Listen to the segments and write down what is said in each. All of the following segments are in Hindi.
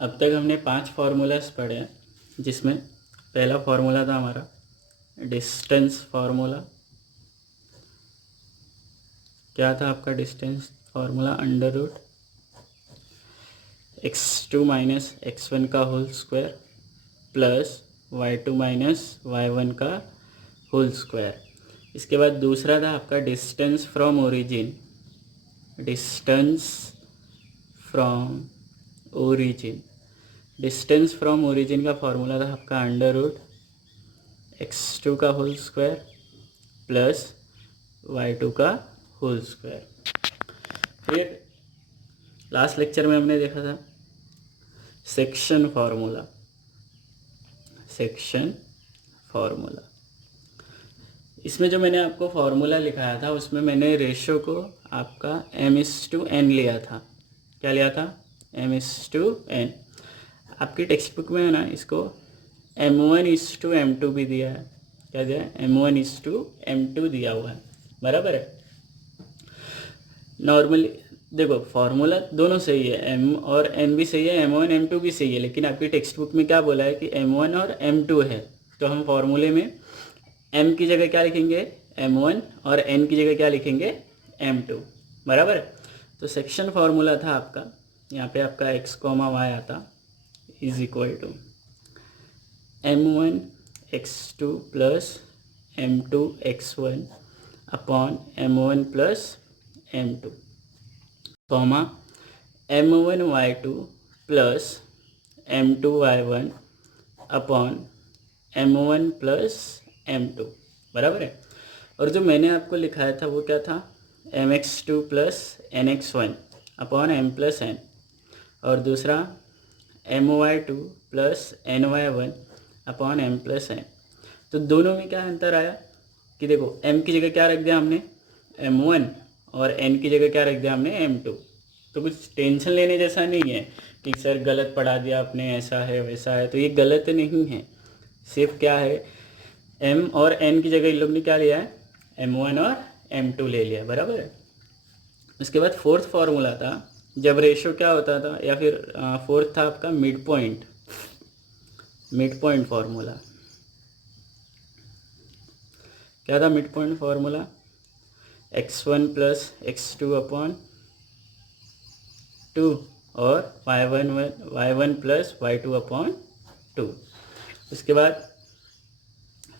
अब तक हमने 5 फार्मूलाज पढ़े हैं, जिसमें पहला फार्मूला था हमारा डिस्टेंस फार्मूला। क्या था आपका distance formula? Under root x2 minus x1 का whole square plus y2 minus y1 का होल स्क्वायर। इसके बाद दूसरा था आपका distance from origin. Distance from origin distance from origin का फार्मूला था आपका अंडर रूट x2 का होल स्क्वायर प्लस y2 का होल स्क्वायर। फिर लास्ट लेक्चर में हमने देखा था सेक्शन फार्मूला। सेक्शन फार्मूला इसमें जो मैंने आपको फार्मूला लिखाया था उसमें मैंने रेशो को आपका m/n लिया था। क्या लिया था? m/n। आपकी टेक्स्ट बुक में है ना, इसको m1:m2 भी दिया है। क्या दिया है? m1:m2 दिया हुआ है, बराबर है। नॉर्मली देखो फार्मूला दोनों सही है, m और n भी सही है, m1 m2 भी सही है, लेकिन आपकी टेक्स्ट बुक में क्या बोला है कि m1 और m2 है। तो हम फार्मूले में m की जगह क्या लिखेंगे? m1 और n की जगह क्या लिखेंगे? m2, बराबर है। तो सेक्शन फार्मूला था आपका, यहाँ पे आपका x, y आता is equal to m1 x2 plus m2 x1 upon m1 plus m2 comma m1 y2 plus m2 y1 upon m1 plus m2, बराबर है। और जो मैंने आपको लिखाया था वो क्या था? mx2 plus nx1 upon m plus n, और दूसरा my2 plus ny1 upon m plus n। तो दोनों में क्या अंतर आया कि देखो m की जगह क्या रख दिया हमने? m1, और n की जगह क्या रख दिया हमने? m2। तो कुछ टेंशन लेने जैसा नहीं है कि सर गलत पढ़ा दिया आपने, ऐसा है वैसा है, तो ये गलत नहीं है। सिर्फ क्या है, m और n की जगह इन लोग ने क्या लिया है? m1 और m2 ले लिया, बराबर है। उसके बाद फोर्थ फार्मूला था जब रेशो क्या होता था, या फिर फोर्थ था आपका mid point. Mid point formula क्या था? Mid point formula x1 plus x2 upon 2 और y1 प्लस y2 अपॉन 2। उसके बाद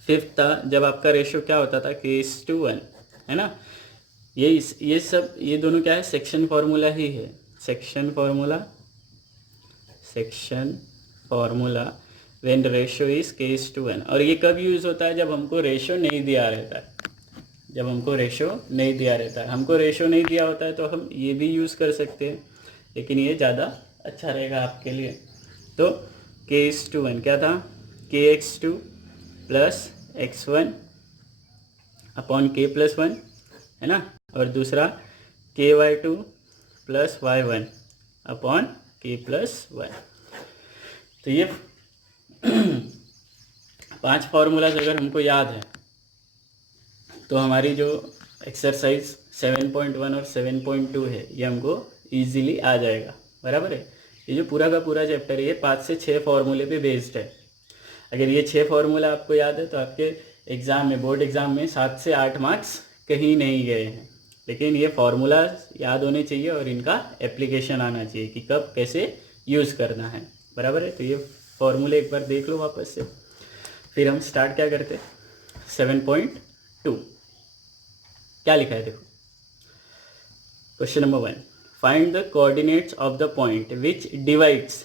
फिफ्थ था जब आपका रेशो क्या होता था? k:1, है ना। ये सब ये दोनों क्या है? सेक्शन फार्मूला ही है। Section formula when ratio is k:1। और ये कब यूज़ होता है? जब हमको रेशो नहीं दिया रहता है। जब हमको रेशो नहीं दिया रहता है, हमको रेशो नहीं दिया होता है तो हम ये भी यूज़ कर सकते हैं, लेकिन ये ज़्यादा अच्छा रहेगा आपके लिए। तो k:1 क्या था? kx2 plus x1 upon k plus 1, है ना। और दूसरा ky2 plus y1 upon k plus 1। तो ये 5 फार्मूलाज अगर हमको याद है तो हमारी जो एक्सरसाइज 7.1 और 7.2 है ये हमको इजीली आ जाएगा, बराबर है। ये जो पूरा का पूरा चैप्टर है ये 5 से 6 फार्मूले पे बेस्ड है। अगर ये 6 फार्मूला आपको याद है तो आपके एग्ज़ाम में, बोर्ड एग्ज़ाम में 7 से 8 मार्क्स कहीं नहीं गए हैं। लेकिन ये फार्मूला याद होने चाहिए और इनका एप्लीकेशन आना चाहिए कि कब कैसे यूज़ करना है, बराबर है। तो ये फार्मूले एक बार देख लो वापस से, फिर हम स्टार्ट क्या करते हैं 7.2। क्या लिखा है देखो, question number 1, find the coordinates of the point which divides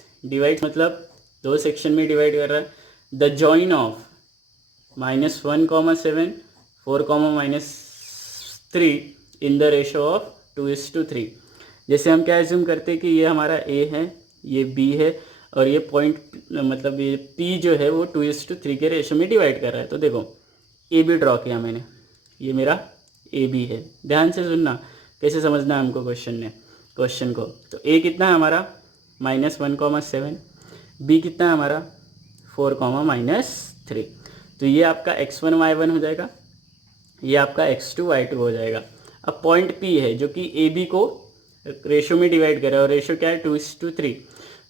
मतलब दो सेक्शन में डिवाइड कर रहा है, the join of -1,7 4, -3 in the ratio of 2:3। जैसे हम क्या एज्यूम करते हैं कि ये हमारा A है, ये B है, और ये पॉइंट मतलब ये P जो है वो 2:3 के रेशो में डिवाइड कर रहा है। तो देखो AB ड्रॉ किया मैंने, ये मेरा AB है। ध्यान से सुनना कैसे समझना है हमको क्वेश्चन को। तो A कितना है हमारा? -1,7। B कितना है हमारा? 4, -3। तो ये आपका x1 y1 हो जाएगा, ये आपका x2 y2 हो जाएगा। अब पॉइंट P है जो कि AB को रेशो में डिवाइड कर रहा है, और रेशो क्या है? 2:3।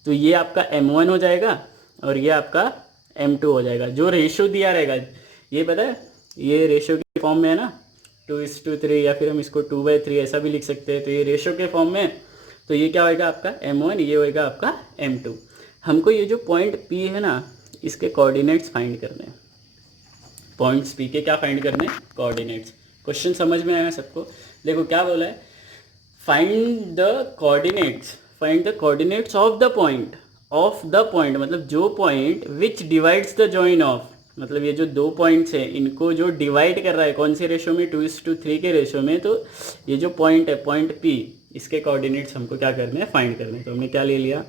तो ये आपका M1 हो जाएगा और ये आपका M2 हो जाएगा। जो रेशो दिया रहेगा ये पता है, ये रेशो के फॉर्म में है ना, 2:3, या फिर हम इसको 2/3 ऐसा भी लिख सकते हैं। तो ये रेशो के फॉर्म में, तो ये क्या होएगा आपका M1, ये होएगा आपका M2। हमको ये जो पॉइंट P है ना, इसके कोऑर्डिनेट्स फाइंड करने हैं। पॉइंट्स P के क्या फाइंड करने हैं? कोऑर्डिनेट्स। क्वेश्चन समझ में आया सबको? देखो क्या बोला है, find the coordinates of the point, मतलब जो point which divides the join of, मतलब ये जो दो पॉइंट्स हैं इनको जो डिवाइड कर रहा है कौन से रेशो में, 2:3 के रेशो में। तो ये जो पॉइंट है, पॉइंट P, इसके कोऑर्डिनेट्स हमको क्या करने हैं? फाइंड करने हैं। तो हमने क्या ले लिया?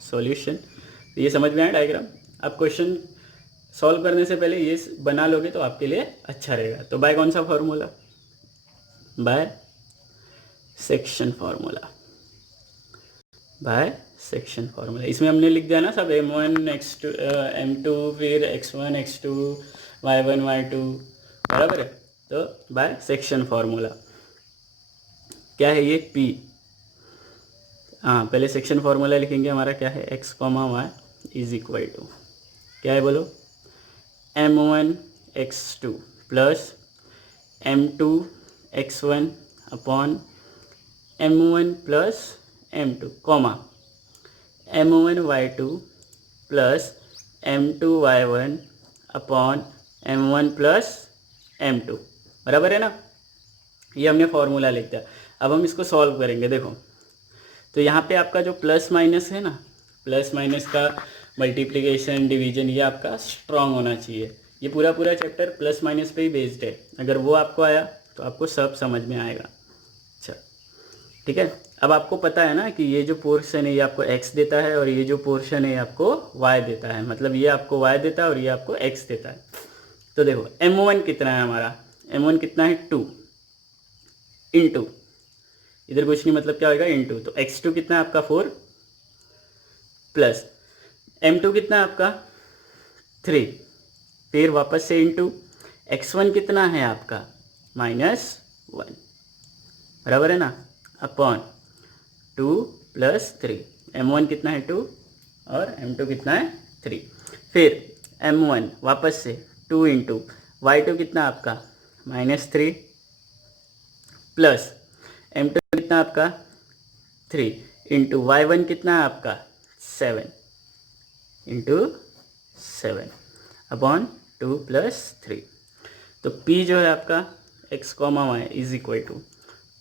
सॉल्यूशन। तो ये समझ में आया डायग्राम? अब क्वेश्चन सॉल्व करने से पहले ये बना लोगे तो आपके लिए अच्छा रहेगा। तो बाय कौन सा formula? By section formula. By section formula. इसमें हमने लिख दिया ना सब, M1 X2 M2, फिर X1 X2, Y1 Y2, बराबर है। तो बाय सेक्शन फार्मूला क्या है ये? P। हाँ, पहले सेक्शन फार्मूला लिखेंगे। हमारा क्या है? X, Y is equal to क्या है बोलो? M1 X2 plus M2 X1 upon M1 plus M2, comma M1 Y2 plus M2 Y1 upon M1 plus M2, बराबर है ना? ये हमने फॉर्मूला लिख दिया। अब हम इसको सॉल्व करेंगे। देखो, तो यहाँ पे आपका जो प्लस माइनस है ना, प्लस माइनस का मल्टीप्लिकेशन, डिवीजन, ये आपका स्ट्रॉन्ग होना चाहिए। ये पूरा चैप्टर प्लस माइनस पे ही बेस्ड है। अगर वो आपको आया तो आपको सब समझ में आएगा। अच्छा, ठीक है। अब आपको पता है ना कि ये जो पोर्शन है ये आपको x देता है और ये जो पोर्शन है ये आपको y देता है। मतलब ये आपको y देता है और ये आपको x देता है। तो देखो M1 कितना है हमारा? M1 कितना है? 2 इंटू, इधर कुछ नहीं, मतलब क्या होगा? इंटू। तो x2 कितना है आपका? 4 प्लस M2 कितना है आपका? 3, फिर वापस से इंटू। x1 कितना है आपका? -1, बराबर है ना? अपॉन 2 + 3। M1 कितना है? 2 और M2 कितना है? 3। फिर M1 वापस से 2 इंटू Y2 कितना आपका? -3 प्लस M2 कितना आपका? 3 इंटू Y1 कितना है आपका? 7 इंटू 7 अपॉन 2 + 3। तो P जो है आपका x, y is equal to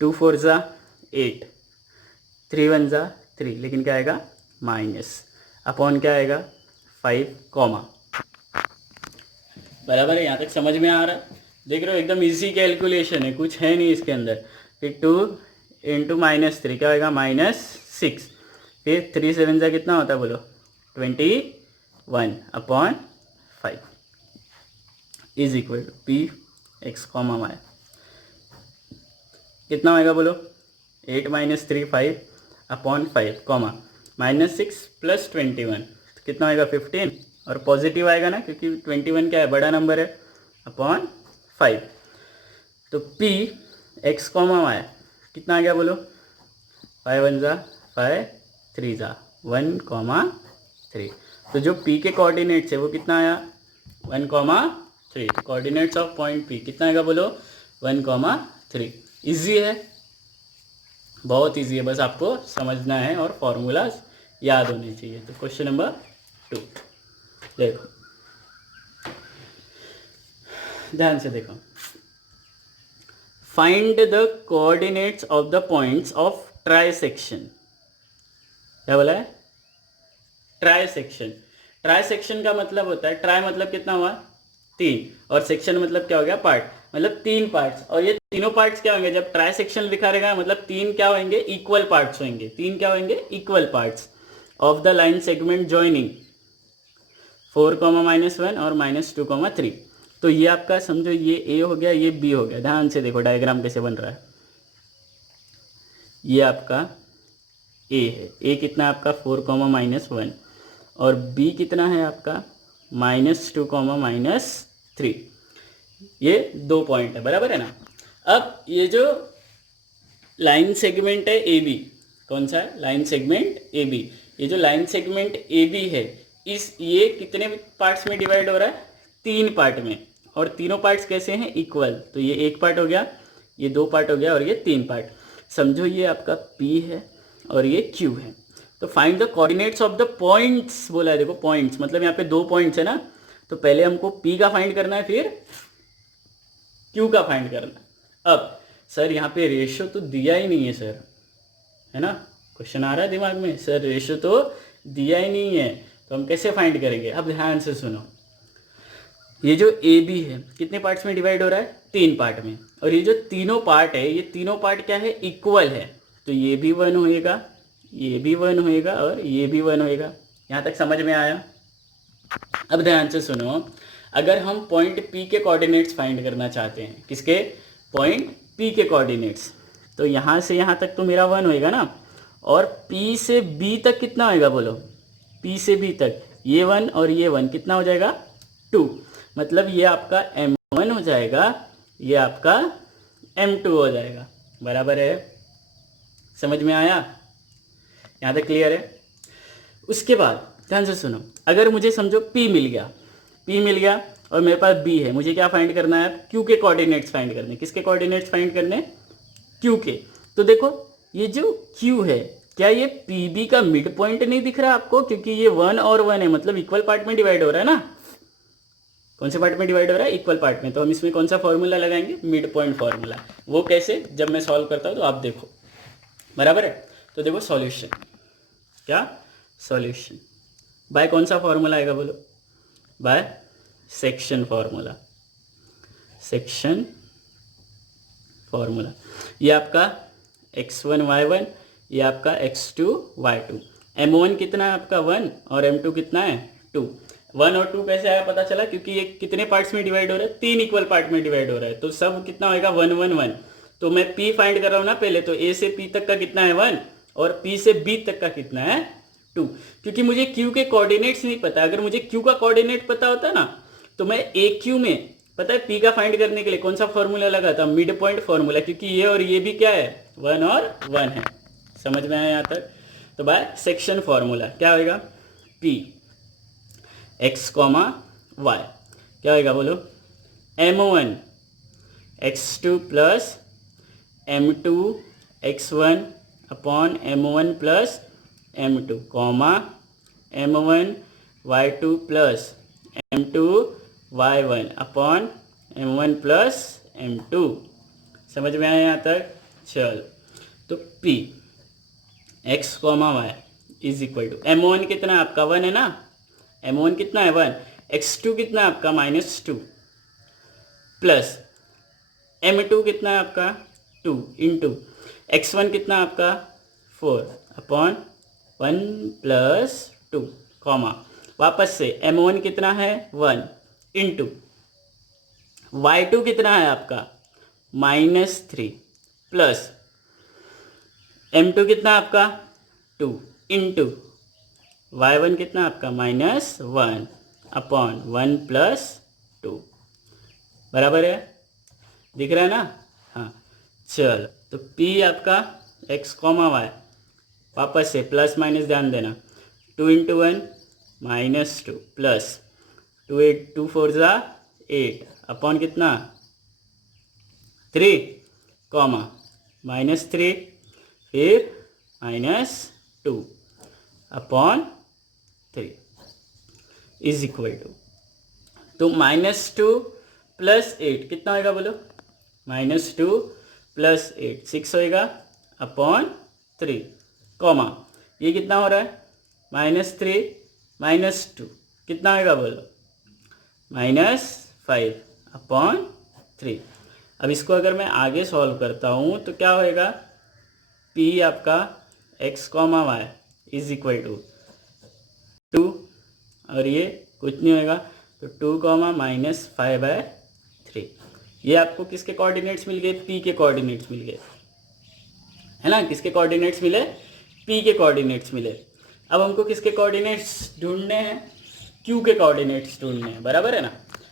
2 4 ज़ा 8, 3 1 ज़ा 3, लेकिन क्या आएगा? माइनस, अपॉन क्या आएगा? 5, बराबर है। यहाँ तक समझ में आ रहा है? देख रहे हो, एकदम इजी कैलकुलेशन है, कुछ है नहीं इसके अंदर। फिर 2 इंटू -3 क्या होगा? -6। फिर 3 7 ज़ा कितना होता है बोलो? 21 upon 5 is equal to P x, y कितना होएगा बोलो? 8 - 3 5 अपॉन 5, -6 + 21 तो कितना होएगा? 15, और पॉजिटिव आएगा ना क्योंकि 21 क्या है? बड़ा नंबर है, अपॉन 5। तो P x, y कितना आ गया बोलो? 5 1 ज़ा 5, 3 ज़ा 1, 3। तो जो P के कोऑर्डिनेट्स है वो कितना आया? 1, 3। कोऑर्डिनेट्स ऑफ पॉइंट P कितना आएगा बोलो? 1, 3। इजी है, बहुत इजी है, बस आपको समझना है और फॉर्मूलाज याद होने चाहिए। तो क्वेश्चन नंबर 2 देखो, ध्यान से देखो। Find the coordinates of the points of trisection. क्या बोला है? ट्राइसेक्शन। ट्राइसेक्शन का मतलब होता है, ट्राई मतलब कितना हुआ? 3, और सेक्शन मतलब क्या हो गया? पार्ट, मतलब 3 पार्ट्स। और ये तीनों पार्ट्स क्या होंगे? जब ट्राइसेक्शन लिखा रहेगा मतलब 3 क्या होंगे? इक्वल पार्ट्स होंगे। 3 क्या होंगे? Equal parts of the line segment joining 4, -1 और -2, 3। तो ये आपका समझो, ये A हो गया, ये B हो गया। ध्यान से देखो डायग्राम कैसे बन रहा है। ये आपका A है, A कितना है आपका? 4, -1, और B कितना है आपका? -2, -3। ये 2 पॉइंट है, बराबर है ना? अब ये जो लाइन सेगमेंट है AB, कौन सा है? लाइन सेगमेंट AB, ये जो लाइन सेगमेंट ए बी है ये कितने पार्ट्स में डिवाइड हो रहा है? 3 पार्ट में। और तीनों पार्ट्स कैसे हैं? इक्वल। तो ये 1 पार्ट हो गया, ये 2 पार्ट हो गया और ये 3 पार्ट। समझो ये आपका P है और ये Q है। तो find the coordinates of the points बोला है। देखो पॉइंट्स मतलब यहाँ पे 2 पॉइंट्स है ना, तो पहले हमको P का फाइंड करना है, फिर Q का फाइंड करना है। अब सर यहाँ पे रेशो तो दिया ही नहीं है सर, है ना? क्वेश्चन आ रहा है दिमाग में, सर रेशो तो दिया ही नहीं है, तो हम कैसे फाइंड करेंगे? अब ध्यान से सुनो, ये जो ए बी है कितने पार्ट्स में डिवाइड हो रहा है? 3 पार्ट में। और ये जो तीनों पार्ट है, ये तीनों पार्ट क्या है? इक्वल है। तो ये भी 1 होएगा, ये भी 1 होएगा और ये भी 1 होएगा। यहाँ तक समझ में आया? अब ध्यान से सुनो, अगर हम पॉइंट P के कोऑर्डिनेट्स फाइंड करना चाहते हैं, किसके? पॉइंट P के कोऑर्डिनेट्स, तो यहाँ से यहाँ तक तो मेरा 1 होएगा ना, और P से B तक कितना होएगा बोलो? P से B तक ये 1 और ये 1 कितना हो जाएगा? 2। मतलब ये आपका M1 हो जाएगा, ये आपका M2 हो जाएगा। बराबर है? समझ में आया? यहाँ तक क्लियर है? उसके बाद ध्यान से सुनो, अगर मुझे समझो P मिल गया और मेरे पास B है, मुझे क्या फाइंड करना है? Q के कोऑर्डिनेट्स फाइंड करने। किसके कोऑर्डिनेट्स फाइंड करने? Q के। तो देखो ये जो Q है, क्या ये PB का मिड पॉइंट नहीं दिख रहा आपको? क्योंकि ये 1 और 1 है, मतलब इक्वल पार्ट में डिवाइड हो रहा है ना। कौन से पार्ट में डिवाइड हो रहा है? इक्वल पार्ट में। तो हम इसमें कौन सा फॉर्मूला लगाएंगे? Mid point formula. वो कैसे? जब मैं सॉल्व करता हूँ तो आप देखो। बराबर है? तो देखो सॉल्यूशन, क्या सॉल्यूशन बाय कौन सा फॉर्मूला आएगा बोलो? By section formula. Section formula. ये आपका x1 y1, ये आपका x2 y2। m1 कितना है आपका? 1 और m2 कितना है? 2। 1 और 2 कैसे आया पता चला? क्योंकि ये कितने पार्ट्स में डिवाइड हो रहा है? 3 इक्वल पार्ट में डिवाइड हो रहा है, तो सब कितना होएगा? 1 1 1। तो मैं P फाइंड कर रहा हूँ ना पहले, तो A से P तक का कितना है? 1 और P से B तक का कितना है? 2। क्योंकि मुझे Q के कोऑर्डिनेट्स नहीं पता। अगर मुझे Q का कोऑर्डिनेट पता होता ना, तो मैं AQ में पता है P का फाइंड करने के लिए कौन सा फॉर्मूला लगा था? Mid point formula. क्योंकि ये और ये भी क्या है? 1 और 1 है। समझ में आया यहाँ तक? तो बाय सेक्शन फॉर्मूला क्या होएगा? P x, y क्या होएगा बोलो? M1 x2 plus M2 x1 upon M1 plus M2 comma M1 y2 plus M2 y1 upon M1 plus M2। समझ में आया यहाँ तक? चल, तो P x, y is equal to M1 कितना आपका? 1 है ना। M1 कितना है? 1। x2 कितना है आपका? -2 प्लस M2 कितना है आपका? 2 इंटू x1 कितना आपका? 4 अपॉन 1 प्लस 2 कॉमा वापस से M1 कितना है? 1 इंटू y2 कितना है आपका? -3 प्लस M2 कितना आपका? 2 इंटू y1 कितना आपका? -1 अपॉन 1 प्लस 2। बराबर है? दिख रहा है ना? हाँ चलो, तो P आपका x, y वापस से प्लस माइनस ध्यान देना। 2 इंटू 1 -2 प्लस 2 4 8 अपॉन कितना? 3 कॉमा -3 फिर -2 अपॉन 3 इज इक्वल टू, तो -2 प्लस 8 कितना होएगा बोलो? -2 प्लस 8 6 होएगा अपॉन 3 कॉमा ये कितना हो रहा है? -3 -2 कितना होएगा बोलो? -5 अपॉन 3। अब इसको अगर मैं आगे सॉल्व करता हूँ तो क्या होएगा? P आपका x, y is equal to 2 और ये कुछ नहीं होएगा, तो 2 -5/3। ये आपको किसके कोऑर्डिनेट्स मिल गए? P के कोऑर्डिनेट्स मिल गए, है ना? किसके कोऑर्डिनेट्स मिले? P के कोऑर्डिनेट्स मिले। अब हमको किसके कोऑर्डिनेट्स ढूंढने हैं? Q के कोऑर्डिनेट्स ढूंढने हैं। बराबर है ना?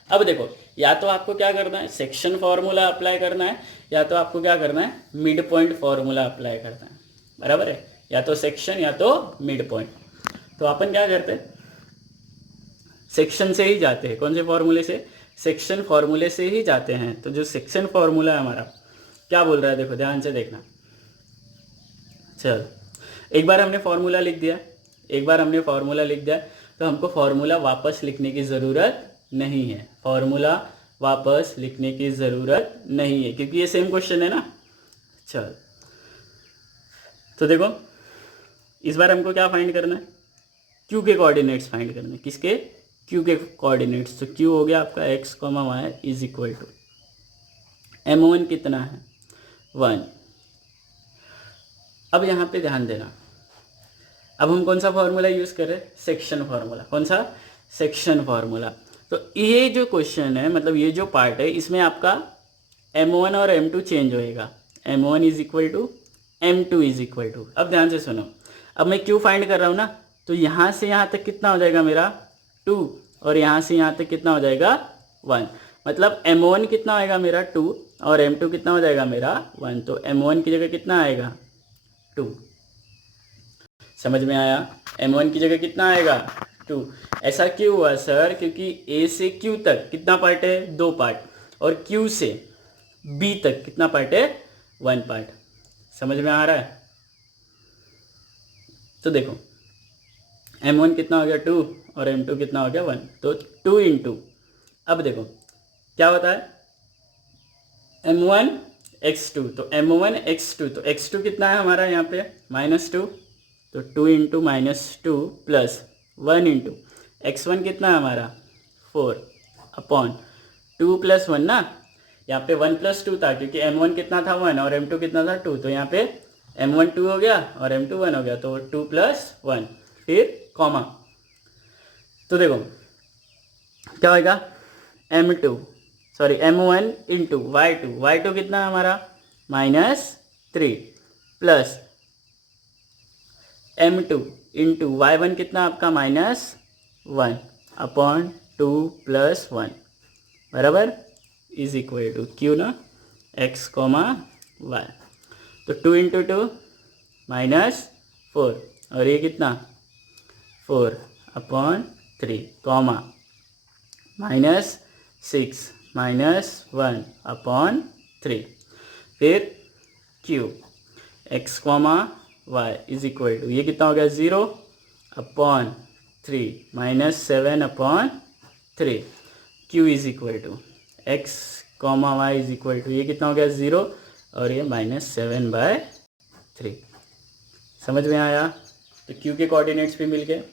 अब देखो, या तो आपको क्या करना है? सेक्शन फॉर्मूला अप्लाई करना है, या तो आपको क्या करना है? मिड पॉइंट फॉर्मूला अप्लाई करना है। बराबर है? या तो सेक्शन या तो मिड पॉइंट। तो अपन क्या करते हैं, सेक्शन से ही जाते हैं। कौन से फॉर्मूले से? सेक्शन फॉर्मूले से ही जाते हैं। तो जो सेक्शन फॉर्मूला है हमारा क्या बोल रहा है, देखो ध्यान से देखना। चल एक बार हमने फॉर्मूला लिख दिया, तो हमको फॉर्मूला वापस लिखने की ज़रूरत नहीं है, क्योंकि ये सेम क्वेश्चन है ना। चल तो देखो इस बार हमको क्या फाइंड करना है, क्यू के कोऑर्डिनेट्स फाइंड करने। किसके? क्यू के कोऑर्डिनेट्स। तो क्यू हो गया आपका x, y is equal to m1 कितना है 1। अब यहाँ पे ध्यान देना, अब हम कौन सा फॉर्मूला यूज़ कर रहे हैं? Section formula. कौन सा? Section formula. तो ये जो क्वेश्चन है, मतलब ये जो पार्ट है, इसमें आपका m1 और m2 चेंज होएगा। m1 is equal to m2 is equal to. अब ध्यान से सुनो, अब मैं क्यू फाइंड कर रहा हूँ ना, तो यहाँ से यहाँ तक कितना हो जाएगा मेरा 2, और यहाँ से यहाँ तक कितना हो जाएगा 1। मतलब m1 कितना आएगा मेरा 2 और m2 कितना हो जाएगा मेरा 1। तो m1 की जगह कितना आएगा 2। समझ में आया? m1 की जगह कितना आएगा 2। ऐसा क्यों हुआ सर? क्योंकि a से q तक कितना पार्ट है? 2 पार्ट, और q से b तक कितना पार्ट है? 1 पार्ट। समझ में आ रहा है? तो देखो m1 कितना हो गया 2 और m2 कितना हो गया 1, तो 2 इंटू, अब देखो क्या होता है m1 x2, तो m1 x2, तो x2 कितना है हमारा यहाँ पे -2, तो 2 इंटू -2 प्लस 1 इंटू x1 कितना है हमारा 4 अपॉन 2 प्लस 1 ना, यहाँ पे 1 प्लस 2 था क्योंकि m1 कितना था 1 और m2 कितना था 2, तो यहाँ पे m1 2 हो गया और m2 1 हो गया, तो 2 प्लस 1 फिर कॉमा। तो देखो क्या होगा m1 इंटू y2 कितना है हमारा -3 प्लस m2 इंटू y1 कितना आपका -1 अपॉन 2 प्लस 1 बराबर इज इक्वल टू क्यू ना x, y। तो 2 इंटू 2 -4 और ये कितना 4 अपॉन 3 कॉमा -6 -1 अपॉन 3 फिर q x, y is equal to ये कितना हो गया 0 upon 3 -7 upon 3 q is equal to x, y is equal to ये कितना हो गया 0 और ये -7/3। समझ में आया? तो q के कोऑर्डिनेट्स भी मिल गए।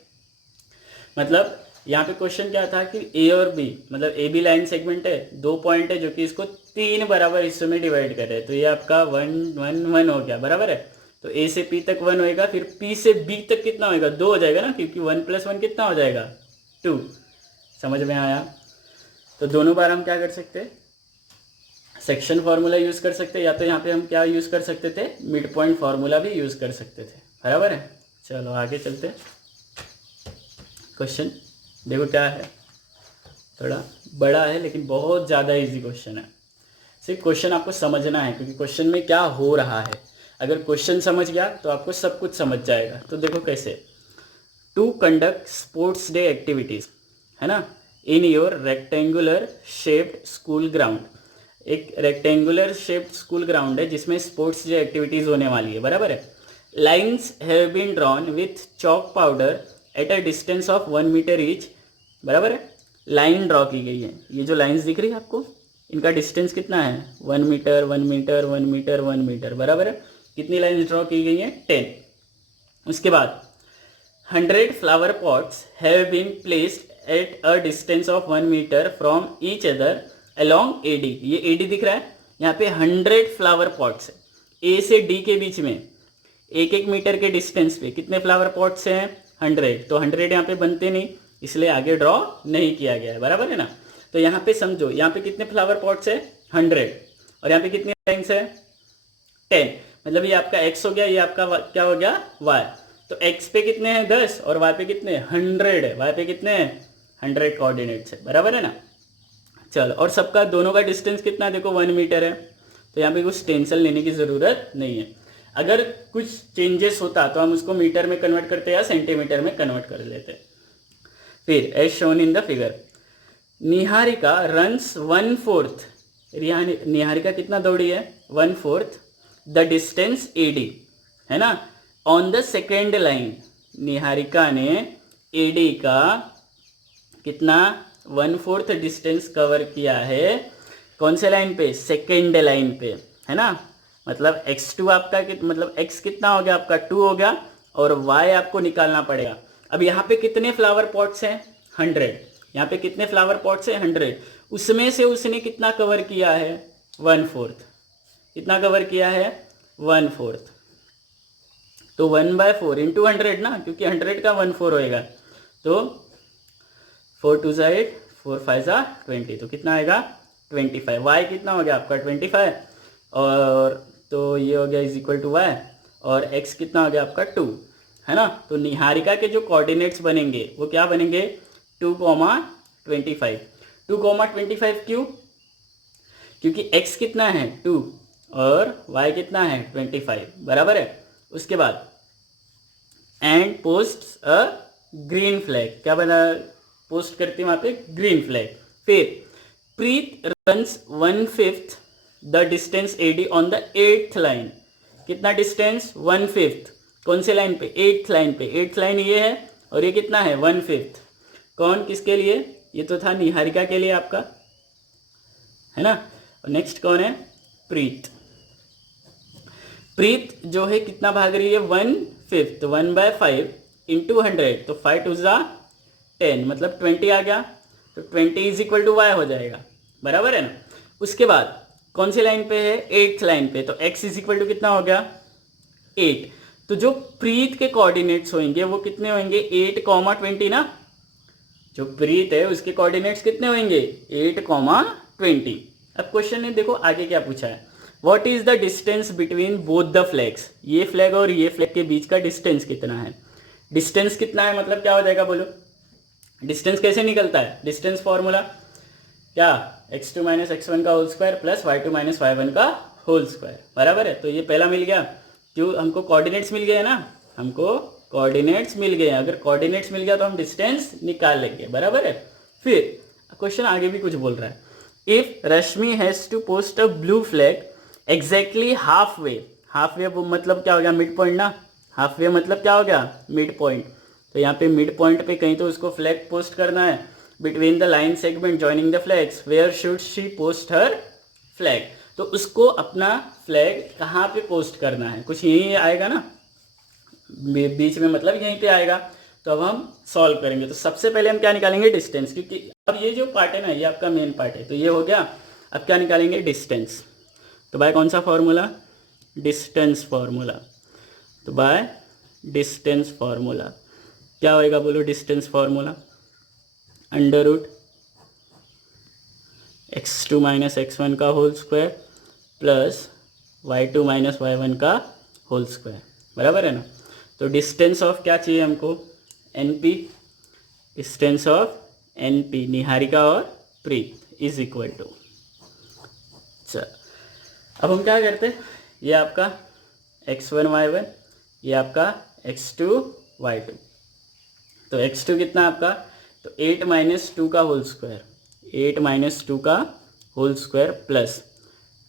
मतलब यहाँ पे क्वेश्चन क्या था कि a और b, मतलब ए बी लाइन सेगमेंट है, 2 पॉइंट है जो कि इसको 3 बराबर हिस्सों में डिवाइड कर रहे हैं। तो ये आपका 1 1 1 हो गया, बराबर है। तो a से p तक 1 होएगा, फिर p से b तक कितना होएगा 2 हो जाएगा ना, क्योंकि 1 प्लस 1 कितना हो जाएगा 2। समझ में आया? तो दोनों बार हम क्या कर सकते हैं, सेक्शन फार्मूला यूज़ कर सकते हैं, या तो यहाँ पे हम क्या यूज़ कर सकते थे, मिड पॉइंट फार्मूला भी यूज़ कर सकते थे, बराबर है। चलो आगे चलते। क्वेश्चन देखो क्या है, थोड़ा बड़ा है लेकिन बहुत ज़्यादा इजी क्वेश्चन है। सिर्फ क्वेश्चन आपको समझना है, क्योंकि क्वेश्चन में क्या हो रहा है, अगर क्वेश्चन समझ गया तो आपको सब कुछ समझ जाएगा। तो देखो कैसे, to conduct sports day activities, है ना, in your rectangular shaped school ground. एक रेक्टेंगुलर शेप्ड स्कूल ग्राउंड है जिसमें स्पोर्ट्स डे एक्टिविटीज़ होने वाली है, बराबर है। Lines have been drawn with chalk powder at a distance of 1 metre each, बराबर है। लाइन ड्रॉ की गई है, ये जो लाइन्स दिख रही है आपको, इनका डिस्टेंस कितना है 1 मीटर 1 मीटर 1 मीटर 1 मीटर, बराबर है। कितनी लाइन्स ड्रॉ की गई हैं 10। उसके बाद 100 flower pots have been placed at a distance of 1 metre from each other along AD। ये AD दिख रहा है, यहाँ पे 100 फ्लावर पॉट्स है। A से D के बीच में 1-1 मीटर के डिस्टेंस पे कितने फ्लावर पॉट्स हैं 100। तो 100 यहाँ पे बनते नहीं, इसलिए आगे ड्रॉ नहीं किया गया है, बराबर है ना। तो यहाँ पे समझो, यहाँ पे कितने फ्लावर पॉट्स है 100 और यहाँ पे कितनी लाइन्स है 10। मतलब ये आपका x हो गया, ये आपका क्या हो गया y। तो x पे कितने हैं 10 और y पे कितने 100 है, y पे कितने हैं 100 कोऑर्डिनेट्स है, बराबर है ना। चलो, और सबका दोनों का डिस्टेंस कितना है देखो 1 मीटर है, तो यहाँ पे कुछ टेंशन लेने की ज़रूरत नहीं है। अगर कुछ चेंजेस होता तो हम उसको मीटर में कन्वर्ट करते या सेंटीमीटर में कन्वर्ट कर लेते। फिर as shown in the figure, Niharika runs 1/4, Niharika कितना दौड़ी है 1/4 द डिस्टेंस AD, है ना, on the second line. Niharika ने AD का कितना 1/4 डिस्टेंस कवर किया है, कौन से लाइन पे, सेकेंड लाइन पे, है ना। मतलब x2 आपका मतलब x कितना हो गया आपका 2 हो गया, और y आपको निकालना पड़ेगा। अब यहाँ पे कितने फ्लावर पॉट्स हैं 100, यहाँ पे कितने फ्लावर पॉट्स हैं 100, उसमें से उसने कितना कवर किया है 1/4, कितना कवर किया है 1/4, तो 1/4 इंटू 100 ना, क्योंकि 100 का 1/4 होएगा, तो 4 2 ज़ा 8, 4 5 ज़ा 20, तो कितना आएगा 25। y कितना हो गया आपका 25, और तो ये हो गया इज इक्वल टू वाई, और x कितना हो गया आपका 2, है ना। तो निहारिका के जो कोऑर्डिनेट्स बनेंगे वो क्या बनेंगे 2,25। 2,25 क्यों, क्योंकि x कितना है 2 और y कितना है 25, बराबर है। उसके बाद and post a green flag, क्या बना पोस्ट करते हैं वहाँ पे ग्रीन फ्लैग। फिर Preet runs 1/5 the distance AD on the 8th line, कितना डिस्टेंस 1/5, कौन से लाइन पे 8th लाइन पे, 8th लाइन ये है और ये कितना है 1/5, कौन किसके लिए, ये तो था निहारिका के लिए आपका, है ना। और नेक्स्ट कौन है प्रीत, प्रीत जो है कितना भाग रही है 1/5, 1/5 इंटू 100, तो 5 2 ज़ा 10, मतलब 20 आ गया, तो 20 इज इक्वल टू वाई हो जाएगा, बराबर है ना। उसके बाद कौन सी लाइन पे है 8th लाइन पे, तो x इज इक्वल टू कितना हो गया 8, तो जो प्रीत के कोऑर्डिनेट्स होंगे वो कितने होंगे 8,20 ना, जो प्रीत है उसके कोऑर्डिनेट्स कितने होंगे 8,20। अब क्वेश्चन ने देखो आगे क्या पूछा है, what is the distance between both the flags, ये फ्लैग और ये फ्लैग के बीच का डिस्टेंस कितना है, डिस्टेंस कितना है मतलब क्या हो जाएगा बोलो, डिस्टेंस कैसे निकलता है, डिस्टेंस फॉर्मूला क्या x2 - x1 का whole square plus y2 - y1 का होल स्क्वायर, बराबर है। तो ये पहला मिल गया, क्यों हमको कोऑर्डिनेट्स मिल गए ना, हमको कोऑर्डिनेट्स मिल गए, अगर कोऑर्डिनेट्स मिल गया तो हम डिस्टेंस निकाल लेंगे, बराबर है। फिर क्वेश्चन आगे भी कुछ बोल रहा है, if Rashmi has to post a blue flag exactly halfway, halfway मतलब क्या हो गया मिड पॉइंट ना, हाफ वे मतलब क्या हो गया मिड पॉइंट, तो यहाँ पे मिड पॉइंट पे कहीं तो उसको फ्लैग पोस्ट करना है, between the line segment joining the flags where should she post her flag, तो उसको अपना फ्लैग कहाँ पे पोस्ट करना है, कुछ यहीं आएगा ना बीच में, मतलब यहीं पे आएगा। तो अब हम सॉल्व करेंगे, तो सबसे पहले हम क्या निकालेंगे डिस्टेंस, क्योंकि अब ये जो पार्ट है ना ये आपका मेन पार्ट है, तो ये हो गया। अब क्या निकालेंगे डिस्टेंस, तो बाय कौन सा फॉर्मूला डिस्टेंस फॉर्मूला, तो बाय डिस्टेंस फॉर्मूला क्या होएगा बोलो, distance formula under root x2 - x1 का whole square plus y2 - y1 का होल स्क्वायर, बराबर है ना। तो डिस्टेंस ऑफ क्या चाहिए हमको NP, distance of NP Niharika और प्रीत इज इक्वल टू, चल अब हम क्या करते हैं, ये आपका x1 y1, ये आपका x2 y2, तो x2 कितना आपका, तो 8 - 2 का होल स्क्वायर, 8 - 2 का होल स्क्वायर प्लस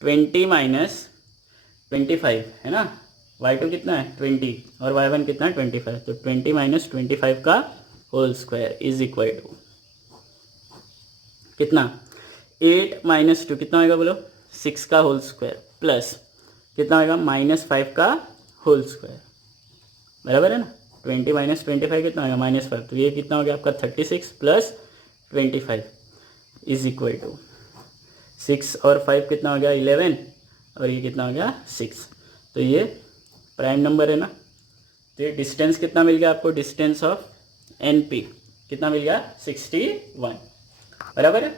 20 - 25 है ना, y2 कितना है 20 और y1 कितना है 25, तो 20 - 25 का whole square is equal to कितना 8 - 2 कितना होगा बोलो 6 का होल स्क्वायर प्लस कितना होगा -5 का होल स्क्वायर, बराबर है ना। 20 - 25 कितना होगा -5, तो ये कितना हो गया आपका 36 प्लस 25 इज इक्वल टू 6 और 5 कितना हो गया 11, और ये कितना हो गया 6, तो ये प्राइम नंबर है ना। तो ये डिस्टेंस कितना मिल गया आपको, डिस्टेंस ऑफ NP कितना मिल गया 61, बराबर है,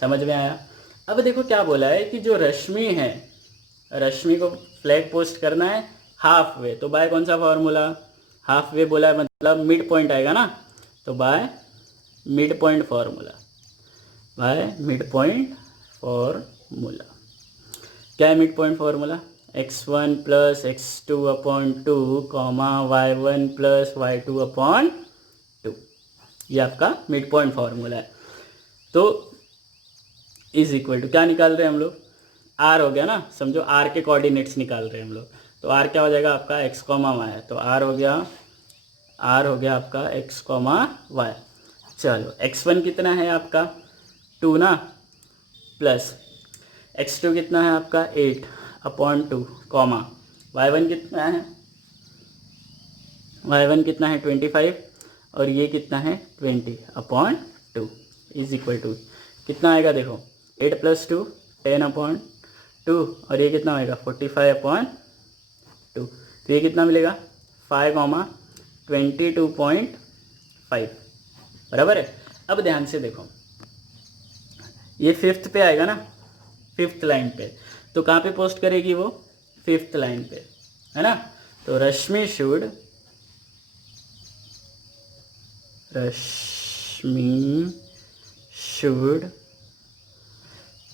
समझ में आया। अब देखो क्या बोला है कि जो रश्मि है, रश्मि को फ्लैग पोस्ट करना है हाफ वे, तो बाय कौन सा फॉर्मूला हाफ वे बोला है मतलब मिड पॉइंट आएगा ना, तो by mid point formula, by mid point formula क्या है mid point formula, x1 plus x2 upon 2 comma y1 plus y2 upon 2, ये आपका मिड पॉइंट फार्मूला है। तो इज इक्वल टू क्या निकाल रहे हैं हम लोग, r हो गया ना, समझो r के कोऑर्डिनेट्स निकाल रहे हैं हम लोग। तो r क्या हो जाएगा आपका x कॉमा वाई, तो r हो गया आपका x कॉमा वाई। चलो x1 कितना है आपका 2 ना, प्लस x2 कितना है आपका 8 अपॉन 2 कॉमा y1 कितना है 25 और ये कितना है 20 अपॉन 2 इज इक्वल टू कितना आएगा देखो 8 प्लस 2 10 अपॉन 2 और ये कितना आएगा 45 अपॉन 2, तो ये कितना मिलेगा 5,22.5 बराबर है। अब ध्यान से देखो ये 5th पे आएगा ना, 5th लाइन पे, तो कहाँ पे पोस्ट करेगी वो 5th लाइन पे, है ना। तो Rashmi should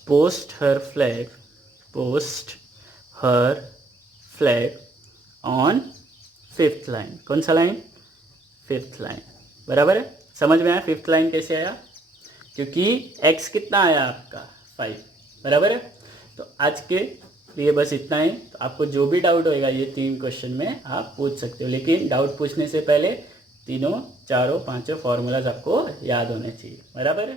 post her flag on 5th line. कौन सा लाइन 5th लाइन, बराबर है। समझ में आया 5th लाइन कैसे आया, क्योंकि x कितना आया आपका 5, बराबर है। तो आज के लिए बस इतना ही। तो आपको जो भी डाउट होएगा ये 3 क्वेश्चन में आप पूछ सकते हो, लेकिन डाउट पूछने से पहले तीनों चारों पांचों फार्मूलाज आपको याद होने चाहिए, बराबर है।